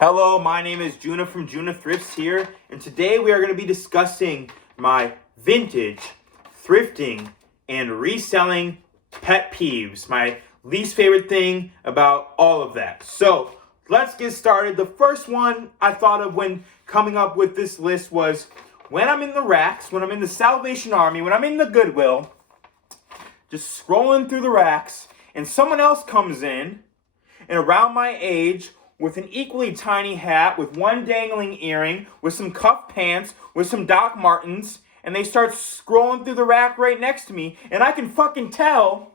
Hello, my name is Juna from Juna Thrifts here, and today we are going to be discussing my vintage, thrifting, and reselling pet peeves, my least favorite thing about all of that. So, let's get started. The first one I thought of when coming up with this list was when I'm in the racks, when I'm in the Salvation Army, when I'm in the Goodwill, just scrolling through the racks, and someone else comes in, and around my age, with an equally tiny hat, with one dangling earring, with some cuff pants, with some Doc Martens, and they start scrolling through the rack right next to me, and I can fucking tell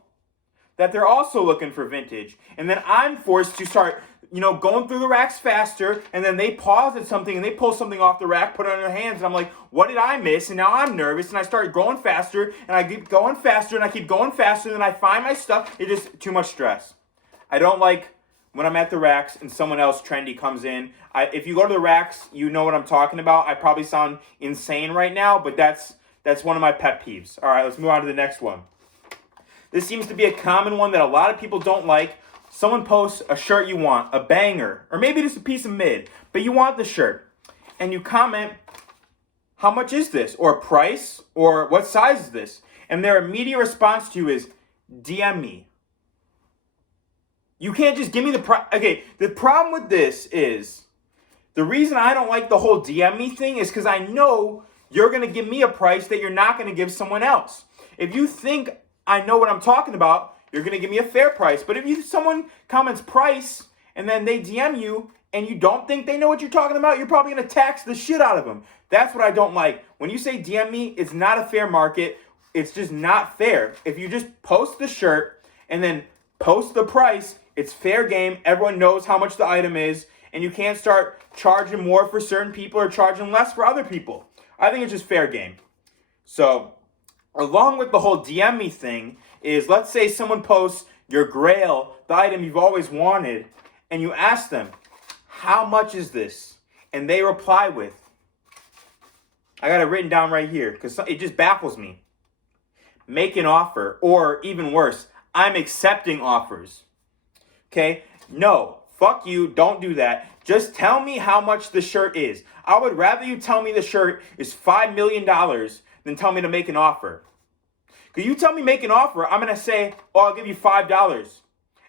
that they're also looking for vintage. And then I'm forced to start, going through the racks faster, and then they pause at something, and they pull something off the rack, put it on their hands, and I'm like, what did I miss? And now I'm nervous, and I start going faster, and I keep going faster, and I keep going faster, and then I find my stuff. It's just too much stress. I don't like when I'm at the racks and someone else trendy comes in. If you go to the racks, you know what I'm talking about. I probably sound insane right now, but that's one of my pet peeves. All right, let's move on to the next one. This seems to be a common one that a lot of people don't like. Someone posts a shirt you want, a banger, or maybe just a piece of mid, but you want the shirt. And you comment, how much is this? Or price? Or what size is this? And their immediate response to you is, DM me. You can't just give me the price. Okay, the problem with this is, the reason I don't like the whole DM me thing is because I know you're going to give me a price that you're not going to give someone else. If you think I know what I'm talking about, you're going to give me a fair price. But if someone comments price and then they DM you and you don't think they know what you're talking about, you're probably going to tax the shit out of them. That's what I don't like. When you say DM me, it's not a fair market. It's just not fair. If you just post the shirt and then post the price, it's fair game. Everyone knows how much the item is, and you can't start charging more for certain people or charging less for other people. I think it's just fair game. So, along with the whole DM me thing is, let's say someone posts your grail, the item you've always wanted, and you ask them, how much is this? And they reply with, I got it written down right here because it just baffles me. Make an offer, or even worse, I'm accepting offers. Okay? No. Fuck you. Don't do that. Just tell me how much the shirt is. I would rather you tell me the shirt is $5 million than tell me to make an offer. Because you tell me make an offer, I'm going to say, oh, I'll give you $5.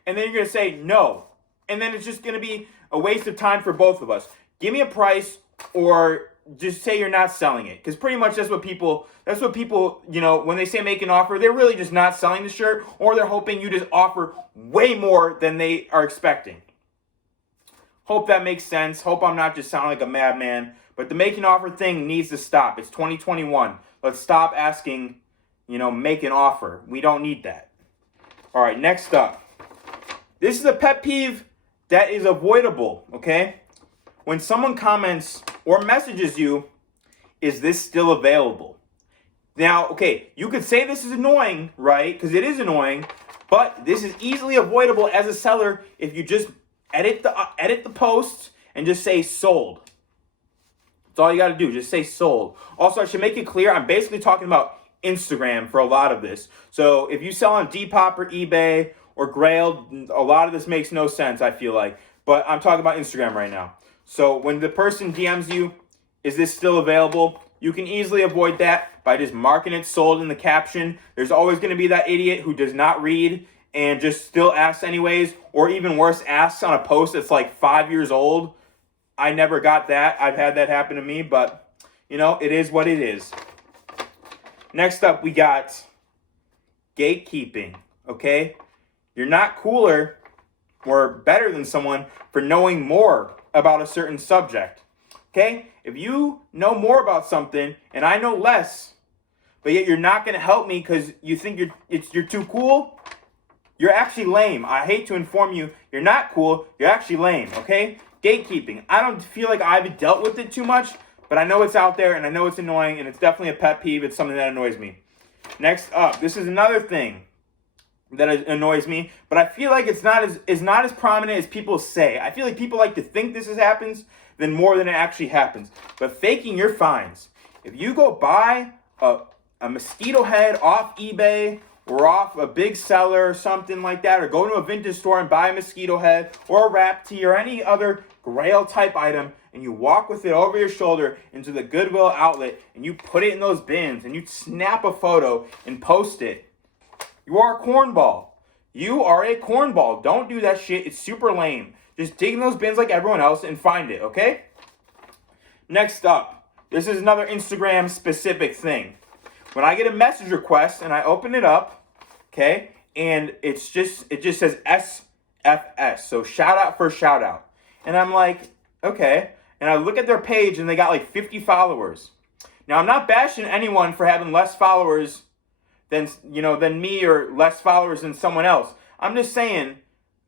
And then you're going to say no. And then it's just going to be a waste of time for both of us. Give me a price, or just say you're not selling it. Because pretty much that's what people, when they say make an offer, they're really just not selling the shirt, or they're hoping you just offer way more than they are expecting. Hope that makes sense. Hope I'm not just sounding like a madman. But the make an offer thing needs to stop. It's 2021. Let's stop asking, make an offer. We don't need that. All right, next up. This is a pet peeve that is avoidable, okay? When someone comments or messages you, is this still available? Now, okay, you could say this is annoying, right? Because it is annoying, but this is easily avoidable as a seller if you just edit the post and just say sold. That's all you got to do. Just say sold. Also, I should make it clear, I'm basically talking about Instagram for a lot of this. So if you sell on Depop or eBay or Grail, a lot of this makes no sense, I feel like. But I'm talking about Instagram right now. So when the person DMs you, is this still available? You can easily avoid that by just marking it sold in the caption. There's always going to be that idiot who does not read and just still asks anyways, or even worse, asks on a post that's like 5 years old. I never got that. I've had that happen to me, but it is what it is. Next up, we got gatekeeping, okay? You're not cooler or better than someone for knowing more about a certain subject, okay? If you know more about something and I know less, but yet you're not going to help me because you think you're too cool, you're actually lame. I hate to inform you, you're not cool, you're actually lame, okay? Gatekeeping. I don't feel like I've dealt with it too much, but I know it's out there and I know it's annoying, and it's definitely a pet peeve. It's something that annoys me. Next up, this is another thing that annoys me, but I feel like it's not as prominent as people say. I feel like people like to think this happens than more than it actually happens. But faking your finds. If you go buy a mosquito head off eBay or off a big seller or something like that, or go to a vintage store and buy a mosquito head or a wrap tee or any other grail type item and you walk with it over your shoulder into the Goodwill outlet and you put it in those bins and you snap a photo and post it, you are a cornball. You are a cornball. Don't do that shit. It's super lame. Just dig in those bins like everyone else and find it, okay? Next up, this is another Instagram specific thing. When I get a message request and I open it up, okay, and it just says SFS, so shout out for shout out. And I'm like, okay. And I look at their page and they got like 50 followers. Now I'm not bashing anyone for having less followers than me or less followers than someone else. I'm just saying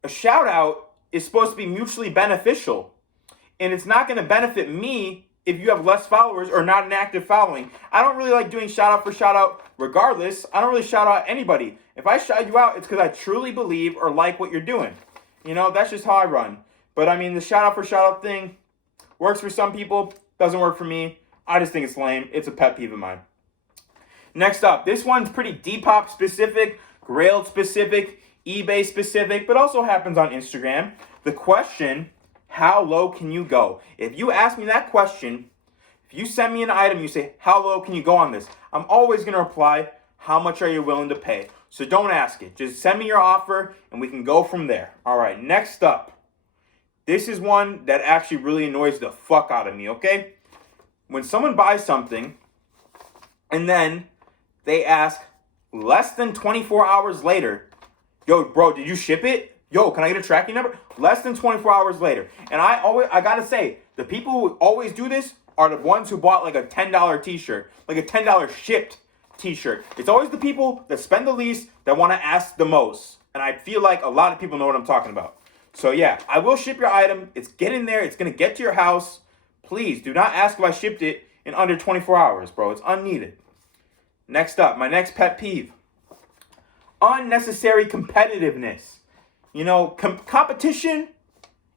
a shout out is supposed to be mutually beneficial. And it's not going to benefit me if you have less followers or not an active following. I don't really like doing shout out for shout out regardless. I don't really shout out anybody. If I shout you out, it's because I truly believe or like what you're doing. That's just how I run. But I mean, the shout out for shout out thing works for some people, doesn't work for me. I just think it's lame. It's a pet peeve of mine. Next up, this one's pretty Depop specific, Grail specific, eBay specific, but also happens on Instagram. The question, how low can you go? If you ask me that question, if you send me an item, you say, how low can you go on this? I'm always going to reply, how much are you willing to pay? So don't ask it. Just send me your offer and we can go from there. All right, next up. This is one that actually really annoys the fuck out of me, okay? When someone buys something and then they ask less than 24 hours later, yo, bro, did you ship it? Yo, can I get a tracking number? Less than 24 hours later. And I gotta say, the people who always do this are the ones who bought like a $10 t-shirt, like a $10 shipped t-shirt. It's always the people that spend the least that want to ask the most. And I feel like a lot of people know what I'm talking about. So yeah, I will ship your item. It's getting there. It's going to get to your house. Please do not ask if I shipped it in under 24 hours, bro. It's unneeded. Next up, my next pet peeve. Unnecessary competitiveness. Competition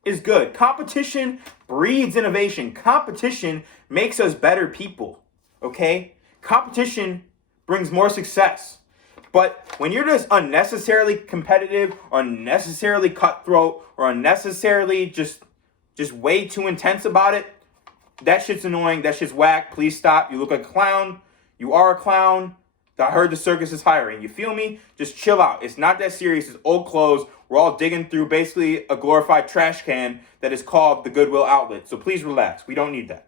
is good. Competition breeds innovation. Competition makes us better people, okay? Competition brings more success. But when you're just unnecessarily competitive or unnecessarily cutthroat or unnecessarily just way too intense about it, that shit's annoying. That shit's whack. Please stop. You look like a clown. You are a clown. I heard the circus is hiring. You feel me? Just chill out. It's not that serious. It's old clothes. We're all digging through basically a glorified trash can that is called the Goodwill outlet. So please relax. We don't need that.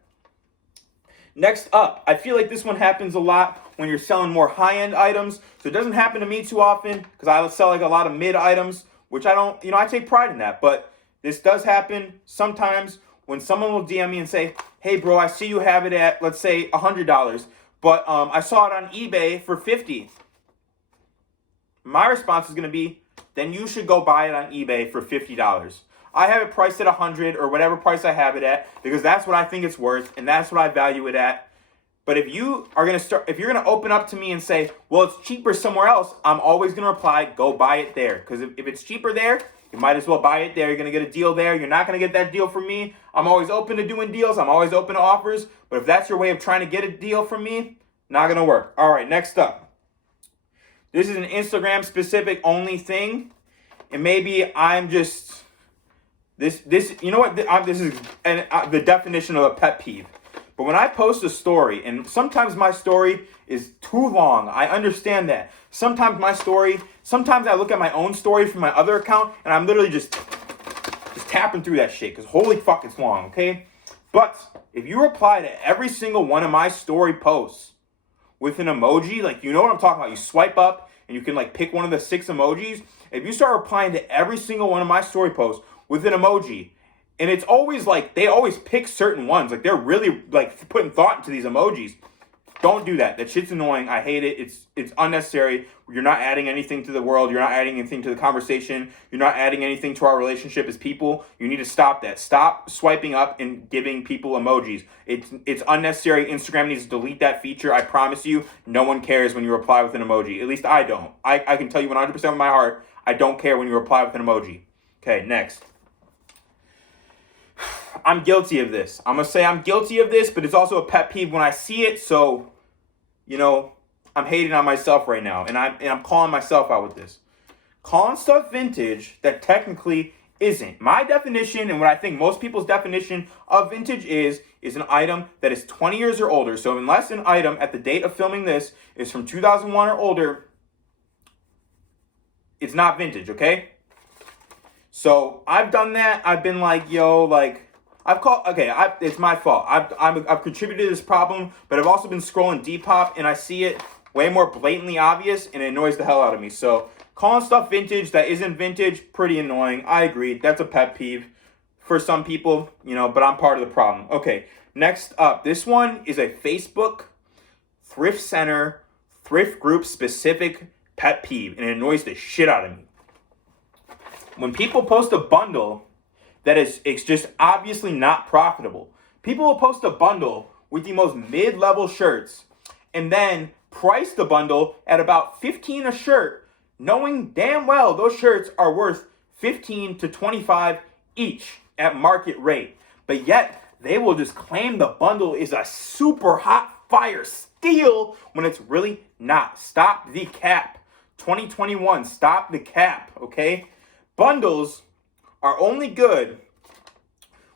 Next up, I feel like this one happens a lot when you're selling more high-end items. So it doesn't happen to me too often because I sell like a lot of mid items, which I don't, I take pride in that. But this does happen sometimes when someone will DM me and say, hey, bro, I see you have it at, let's say, $100. But I saw it on eBay for $50. My response is going to be, then you should go buy it on eBay for $50. I have it priced at $100 or whatever price I have it at because that's what I think it's worth and that's what I value it at. But if you're going to open up to me and say, well, it's cheaper somewhere else, I'm always going to reply, go buy it there. Because if it's cheaper there, you might as well buy it there. You're going to get a deal there. You're not going to get that deal from me. I'm always open to doing deals. I'm always open to offers. But if that's your way of trying to get a deal from me, not going to work. All right, next up. This is an Instagram specific only thing. And maybe I'm just... This you know what? This is the definition of a pet peeve. But when I post a story, and sometimes my story is too long, I understand that. Sometimes I look at my own story from my other account, and I'm literally just tapping through that shit, because holy fuck, it's long, okay? But if you reply to every single one of my story posts with an emoji, like you know what I'm talking about, you swipe up, and you can like pick one of the 6 emojis. If you start replying to every single one of my story posts with an emoji, and it's always like they always pick certain ones, like they're really like putting thought into these emojis. Don't do that. That shit's annoying. I hate it. It's unnecessary. You're not adding anything to the world. You're not adding anything to the conversation. You're not adding anything to our relationship as people. You need to stop that. Stop swiping up and giving people emojis. It's unnecessary. Instagram needs to delete that feature. I promise you, no one cares when you reply with an emoji. At least I don't. I can tell you 100% of my heart, I don't care when you reply with an emoji. Okay, next. I'm guilty of this. I'm going to say I'm guilty of this, but it's also a pet peeve when I see it. So, I'm hating on myself right now. And I'm calling myself out with this. Calling stuff vintage that technically isn't. My definition, and what I think most people's definition of vintage is an item that is 20 years or older. So unless an item at the date of filming this is from 2001 or older, it's not vintage, okay? So I've done that. I've been like, yo, like, it's my fault. I've contributed to this problem, but I've also been scrolling Depop and I see it way more blatantly obvious and it annoys the hell out of me. So calling stuff vintage that isn't vintage, pretty annoying. I agree. That's a pet peeve for some people, but I'm part of the problem. Okay, next up. This one is a Facebook thrift center, thrift group specific pet peeve, and it annoys the shit out of me. When people post a bundle that it's just obviously not profitable. People will post a bundle with the most mid-level shirts and then price the bundle at about $15 a shirt, knowing damn well those shirts are worth $15 to $25 each at market rate. But yet they will just claim the bundle is a super hot fire steal when it's really not. Stop the cap. 2021, stop the cap, okay? Bundles are only good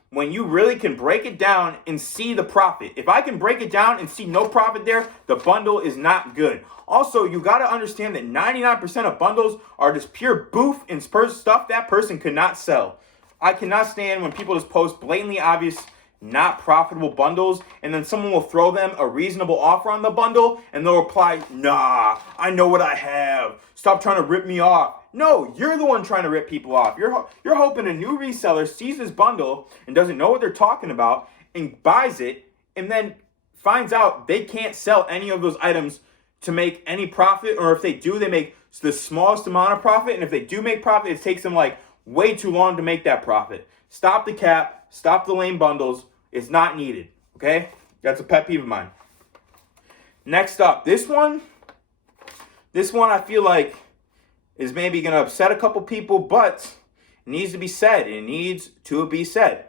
when you really can break it down and see the profit. If I can break it down and see no profit there, the bundle is not good. Also, you got to understand that 99% of bundles are just pure boof and stuff that person could not sell. I cannot stand when people just post blatantly obvious, not profitable bundles, and then someone will throw them a reasonable offer on the bundle, and they'll reply, nah, I know what I have. Stop trying to rip me off. No, you're the one trying to rip people off. You're hoping a new reseller sees this bundle and doesn't know what they're talking about and buys it and then finds out they can't sell any of those items to make any profit, or if they do, they make the smallest amount of profit, and if they do make profit, it takes them like way too long to make that profit. Stop the cap. Stop the lame bundles. It's not needed, okay? That's a pet peeve of mine. Next up, this one I feel like is maybe going to upset a couple people, but it needs to be said. It needs to be said.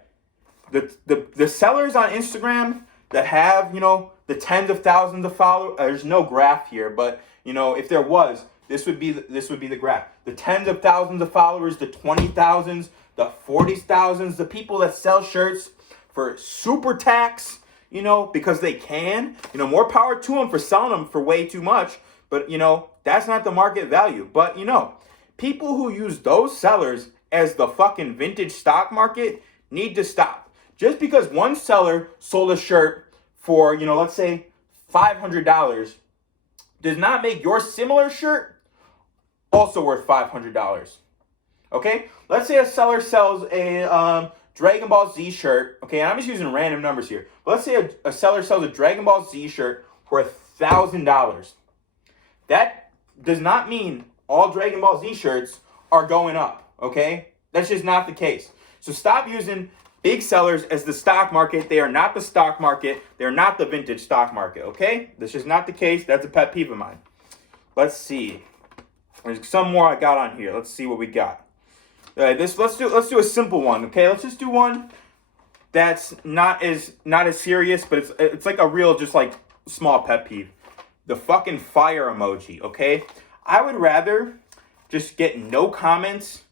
The sellers on Instagram that have, the tens of thousands of followers, there's no graph here, but, if there was, this would be the graph. The tens of thousands of followers, the 20,000s, the 40,000s, the people that sell shirts for super tax, because they can, more power to them for selling them for way too much. But, that's not the market value. But, people who use those sellers as the fucking vintage stock market need to stop. Just because one seller sold a shirt for, let's say $500 does not make your similar shirt also worth $500. Okay? Let's say a seller sells a Dragon Ball Z shirt. Okay, and I'm just using random numbers here. But let's say a seller sells a Dragon Ball Z shirt for $1,000. That does not mean all Dragon Ball Z shirts are going up, okay? That's just not the case. So stop using big sellers as the stock market. They are not the stock market. They're not the vintage stock market, okay? That's just not the case. That's a pet peeve of mine. Let's see. There's some more I got on here. Let's see what we got. Let's do a simple one, okay? Let's just do one that's not as serious, but it's like a real just like small pet peeve. The fucking fire emoji, okay? I would rather just get no comments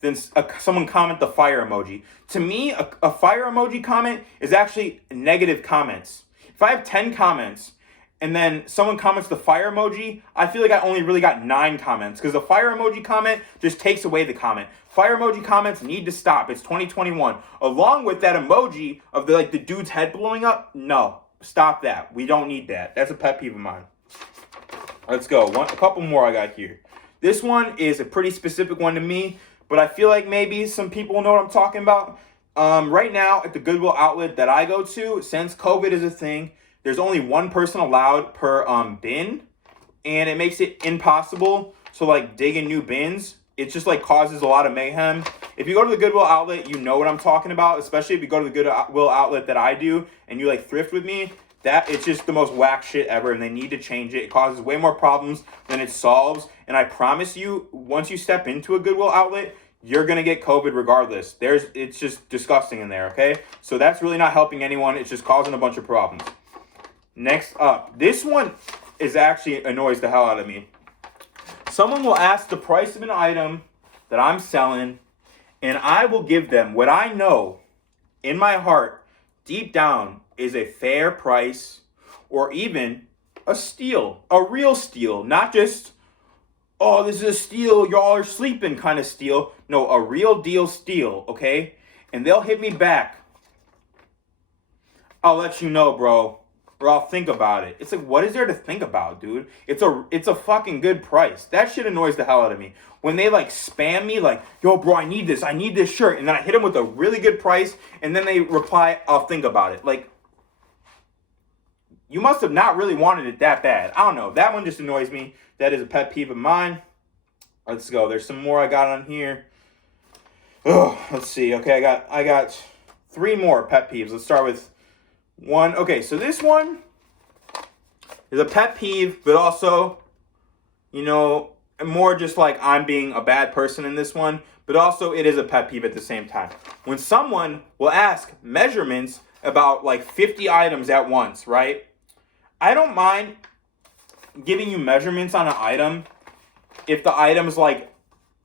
than someone comment the fire emoji. To me, a fire emoji comment is actually negative comments. If I have 10 comments and then someone comments the fire emoji, I feel like I only really got 9 comments because the fire emoji comment just takes away the comment. Fire emoji comments need to stop. It's 2021. Along with that emoji of the dude's head blowing up, no. Stop that. We don't need that. That's a pet peeve of mine. Let's go. A couple more I got here. This one is a pretty specific one to me, but I feel like maybe some people know what I'm talking about. Right now, at the Goodwill outlet that I go to, since COVID is a thing, there's only one person allowed per bin, and it makes it impossible to dig in new bins. It just causes a lot of mayhem. If you go to the Goodwill outlet, you know what I'm talking about, especially if you go to the Goodwill outlet that I do and you thrift with me. That it's just the most whack shit ever, and they need to change it. It causes way more problems than it solves. And I promise you, once you step into a Goodwill outlet, you're gonna get COVID regardless. It's just disgusting in there, okay? So that's really not helping anyone. It's just causing a bunch of problems. Next up, this one is actually annoys the hell out of me. Someone will ask the price of an item that I'm selling, and I will give them what I know in my heart, deep down, is a fair price, or even a steal, a real steal, not just, oh, this is a steal, y'all are sleeping kind of steal. No, a real deal steal, okay? And they'll hit me back. I'll let you know, bro, or I'll think about it. It's like, what is there to think about, dude? It's a fucking good price. That shit annoys the hell out of me. When they like spam me like, yo, bro, I need this shirt, and then I hit them with a really good price, and then they reply, I'll think about it. Like, you must have not really wanted it that bad. I don't know. That one just annoys me. That is a pet peeve of mine. Let's go. There's some more I got on here. Oh, let's see. Okay, I got 3 more pet peeves. Let's start with one. Okay, so this one is a pet peeve, but also, you know, more just like I'm being a bad person in this one, but also it is a pet peeve at the same time. When someone will ask measurements about like 50 items at once, right? I don't mind giving you measurements on an item if the item's like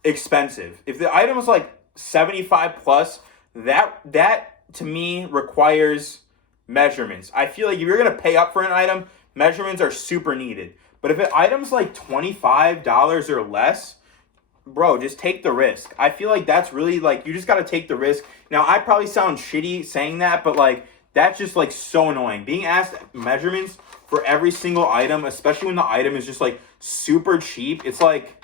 expensive. If the item is like 75 plus, that to me requires measurements. I feel like if you're gonna pay up for an item, measurements are super needed. But if an item's like $25 or less, bro, just take the risk. I feel like that's really like, you just gotta take the risk. Now, I probably sound shitty saying that, but like, that's just like so annoying. Being asked measurements for every single item, especially when the item is just like super cheap, it's like,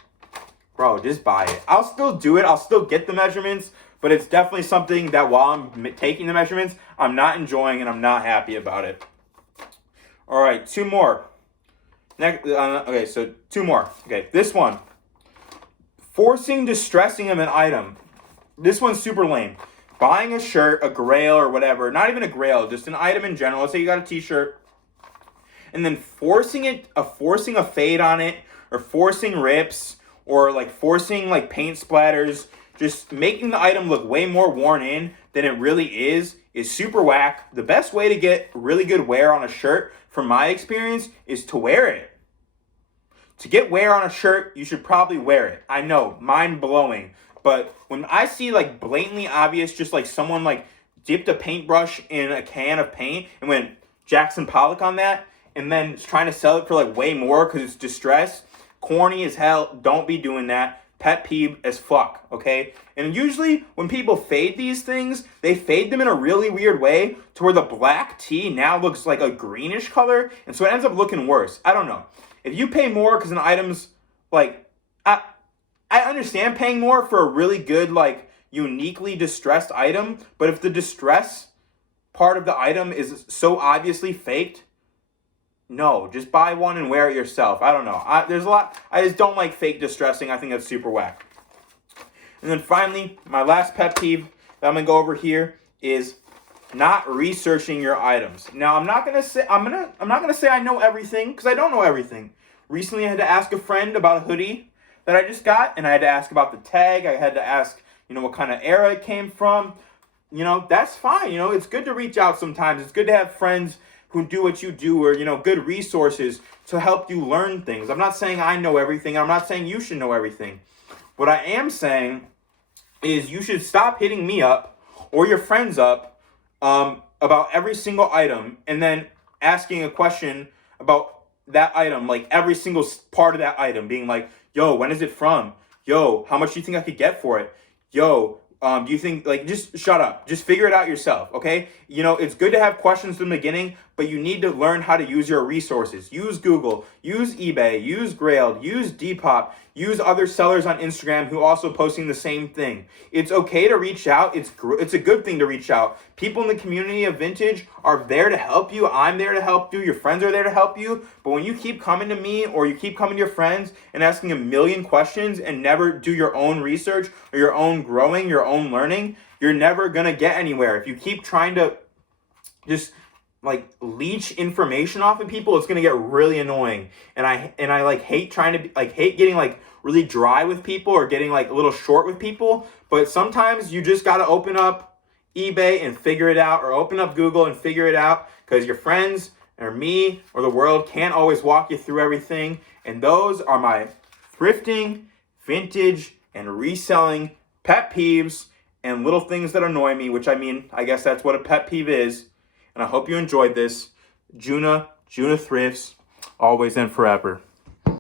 bro, just buy it. I'll still do it. I'll still get the measurements, but it's definitely something that while I'm taking the measurements, I'm not enjoying and I'm not happy about it. All right, 2 more. Next, okay, so 2 more. Okay, this one. Forcing distressing of an item. This one's super lame. Buying a shirt, a grail or whatever, not even a grail, just an item in general. Let's say you got a t-shirt, and then forcing a fade on it, or forcing rips, or like forcing like paint splatters, just making the item look way more worn in than it really is super whack. The best way to get really good wear on a shirt, from my experience, is to wear it. To get wear on a shirt, you should probably wear it. I know, mind blowing. But when I see like blatantly obvious, just like someone like dipped a paintbrush in a can of paint and went Jackson Pollock on that, and then trying to sell it for like way more because it's distressed, corny as hell. Don't be doing that. Pet peeve as fuck, okay? And usually when people fade these things, they fade them in a really weird way to where the black tee now looks like a greenish color, and so it ends up looking worse. I don't know. If you pay more because an item's like, I understand paying more for a really good, like, uniquely distressed item, but if the distress part of the item is so obviously faked, no, just buy one and wear it yourself. I don't know. There's a lot. I just don't like fake distressing. I think that's super whack. And then finally, my last pet peeve that I'm gonna go over here is not researching your items. Now, I'm not gonna say I know everything, because I don't know everything. Recently, I had to ask a friend about a hoodie that I just got, and I had to ask about the tag. I had to ask, what kind of era it came from. That's fine. It's good to reach out sometimes. It's good to have friends who do what you do, or, good resources to help you learn things. I'm not saying I know everything. I'm not saying you should know everything. What I am saying is you should stop hitting me up or your friends up about every single item, and then asking a question about that item, like every single part of that item, being like, yo, when is it from? Yo, how much do you think I could get for it? Yo, do you think, like, just shut up. Just figure it out yourself, okay? It's good to have questions from the beginning, but you need to learn how to use your resources. Use Google, use eBay, use Grailed, use Depop, use other sellers on Instagram who also posting the same thing. It's okay to reach out. It's a good thing to reach out. People in the community of vintage are there to help you. I'm there to help you. Your friends are there to help you. But when you keep coming to me, or you keep coming to your friends and asking a million questions and never do your own research or your own growing, your own learning, you're never going to get anywhere. If you keep trying to just like leech information off of people, it's going to get really annoying. And I like hate trying to hate getting like really dry with people or getting like a little short with people. But sometimes you just got to open up eBay and figure it out, or open up Google and figure it out, because your friends or me or the world can't always walk you through everything. And those are my thrifting, vintage, and reselling pet peeves. and little things that annoy me, which I guess that's what a pet peeve is. And I hope you enjoyed this. Juna Thrifts, always and forever.